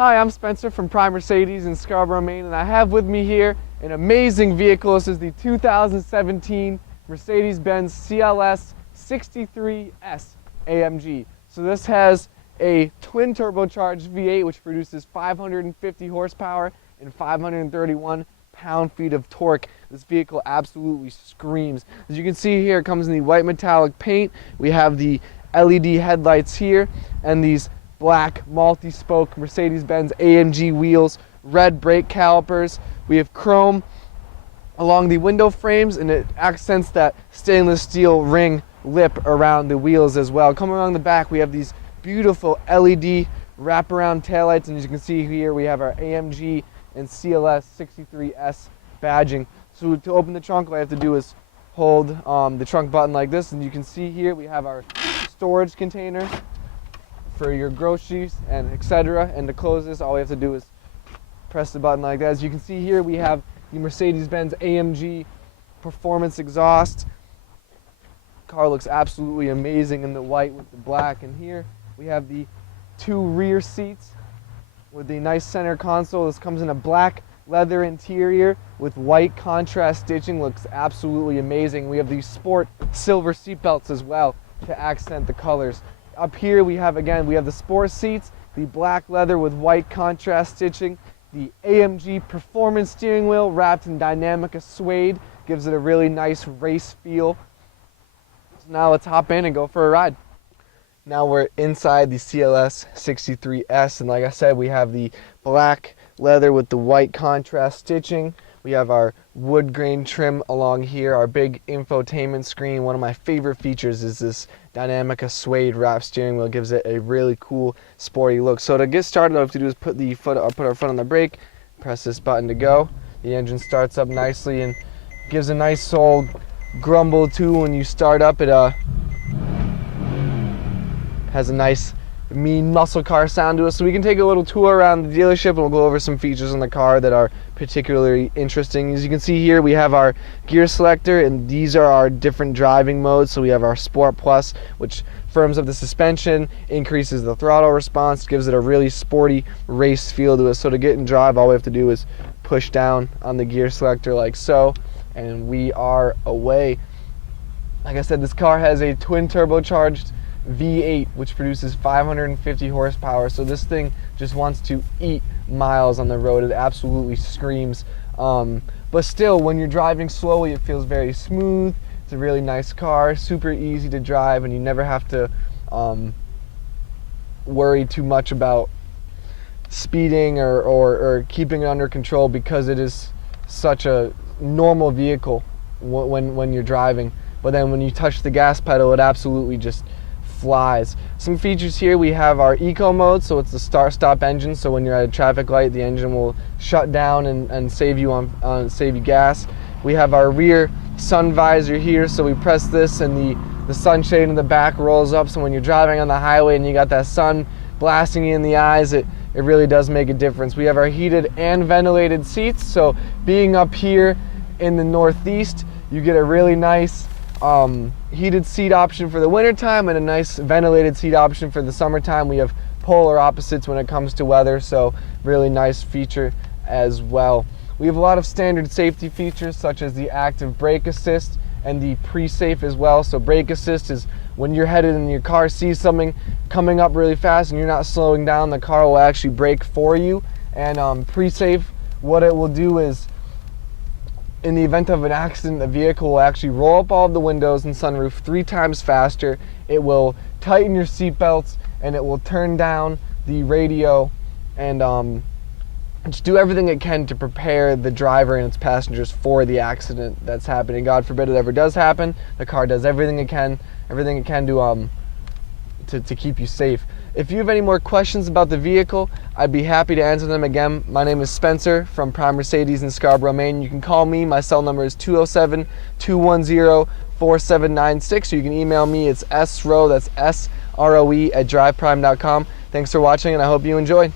Hi, I'm Spencer from Prime Mercedes in Scarborough, Maine, and I have with me here an amazing vehicle. This is the 2017 Mercedes-Benz CLS63s AMG. So this has a twin turbocharged V8 which produces 550 horsepower and 531 pound-feet of torque. This vehicle absolutely screams. As you can see here, it comes in the white metallic paint. We have the LED headlights here and these black multi-spoke Mercedes-Benz AMG wheels, red brake calipers. We have chrome along the window frames, and it accents that stainless steel ring lip around the wheels as well. Coming along the back, we have these beautiful LED wraparound taillights, and as you can see here, we have our AMG and CLS63s badging. So to open the trunk, all I have to do is hold the trunk button like this, and you can see here we have our storage container for your groceries and etc. And to close this, all we have to do is press the button like that. As you can see here, we have the Mercedes-Benz AMG performance exhaust. Car looks absolutely amazing in the white with the black. And here we have the two rear seats with the nice center console. This comes in a black leather interior with white contrast stitching. Looks absolutely amazing. We have these sport silver seat belts as well to accent the colors. Up here we have the sport seats, the black leather with white contrast stitching, the AMG performance steering wheel wrapped in Dynamica suede, gives it a really nice race feel. So now let's hop in and go for a ride. Now we're inside the CLS63s, and like I said, we have the black leather with the white contrast stitching. We have our wood grain trim along here, our big infotainment screen. One of my favorite features is this Dynamica suede wrap steering wheel. Gives it a really cool sporty look. So to get started, all we have to do is put our foot on the brake, press this button to go. The engine starts up nicely and gives a nice old grumble too when you start up. It has a nice mean muscle car sound to us. So we can take a little tour around the dealership and we'll go over some features on the car that are particularly interesting. As you can see here, we have our gear selector, and these are our different driving modes. So we have our Sport Plus, which firms up the suspension, increases the throttle response, gives it a really sporty race feel to us. So to get in drive, all we have to do is push down on the gear selector like so, and we are away. Like I said, this car has a twin turbocharged V8 which produces 550 horsepower, so this thing just wants to eat miles on the road. It absolutely screams, but still, when you're driving slowly, it feels very smooth. It's a really nice car, super easy to drive, and you never have to worry too much about speeding or keeping it under control, because it is such a normal vehicle when you're driving. But then when you touch the gas pedal, it absolutely just flies. Some features here: we have our eco mode, so it's the start stop engine, so when you're at a traffic light, the engine will shut down and save you gas. We have our rear sun visor here, so we press this and the sunshade in the back rolls up, so when you're driving on the highway and you got that sun blasting you in the eyes, it really does make a difference. We have our heated and ventilated seats, so being up here in the Northeast, you get a really nice heated seat option for the winter time and a nice ventilated seat option for the summertime. We have polar opposites when it comes to weather, so really nice feature as well. We have a lot of standard safety features such as the active brake assist and the pre-safe as well. So brake assist is when you're headed and your car sees something coming up really fast and you're not slowing down, the car will actually brake for you. And pre-safe, what it will do is, in the event of an accident, the vehicle will actually roll up all of the windows and sunroof 3 times faster. It will tighten your seat belts, and it will turn down the radio and just do everything it can to prepare the driver and its passengers for the accident that's happening. God forbid it ever does happen, the car does everything it can to keep you safe. If you have any more questions about the vehicle, I'd be happy to answer them. Again, my name is Spencer from Prime Mercedes in Scarborough, Maine. You can call me. My cell number is 207-210-4796. Or you can email me. It's sroe, that's SROE, @driveprime.com. Thanks for watching, and I hope you enjoyed.